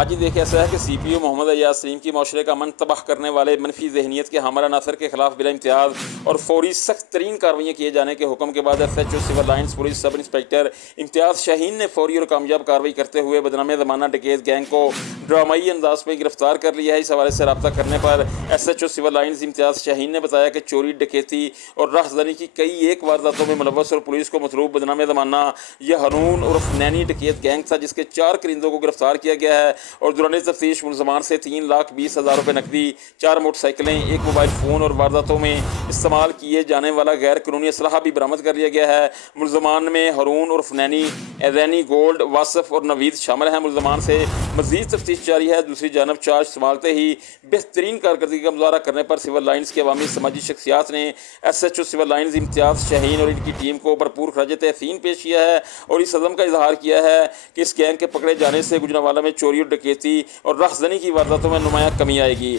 آج ہی دیکھیں ایسا ہے کہ سی پی او محمد ایاز سلیم کی معاشرے کا امن تباہ کرنے والے منفی ذہنیت کے حامل عناصر کے خلاف بلا امتیاز اور فوری سخت ترین کارروائیاں کیے جانے کے حکم کے بعد S H O civil Lines police sub inspector Imtiaz Shaheen نے فوری اور کامیاب کارروائی کرتے ہوئے بدنام زمانہ ڈکیت گینگ کو ڈرامائی انداز میں گرفتار کر لیا ہے۔ اس حوالے سے رابطہ کرنے پر S H O civil lines Imtiaz Shaheen نے بتایا کہ چوری، ڈکیتی اور راہزنی کی کئی ایک وارداتوں میں ملوث اور پولیس کو مطلوب بدنام زمانہ یہ ہارون عرف نینی ڈکیت گینگ تھا، جس کے 4 کرندوں کو گرفتار کیا گیا ہے اور دوران تفتیش ملزمان سے 3,20,000 روپے نقدی، 4 موٹر سائیکلیں، 1 موبائل فون اور وارداتوں میں استعمال کیے جانے والا غیر قانونی اسلحہ بھی برآمد کر لیا گیا ہے۔ ملزمان میں ہارون عرف نینی، رینی گولڈ، واصف اور نوید شامل ہیں۔ ملزمان سے مزید تفتیش جاری ہے۔ دوسری جانب چارج سنبھالتے ہی بہترین کارکردگی کا مظاہرہ کرنے پر سول لائنز کے عوامی سماجی شخصیات نے S H O civil lines Imtiaz Shaheen اور ان کی ٹیم کو بھرپور خراج تحسین پیش کیا ہے اور اس عزم کا اظہار کیا ہے کہ اس گینگ کے پکڑے جانے سے گجرانوالہ میں چوری اور ڈکیتی اور راہزنی کی وارداتوں میں نمایاں کمی آئے گی۔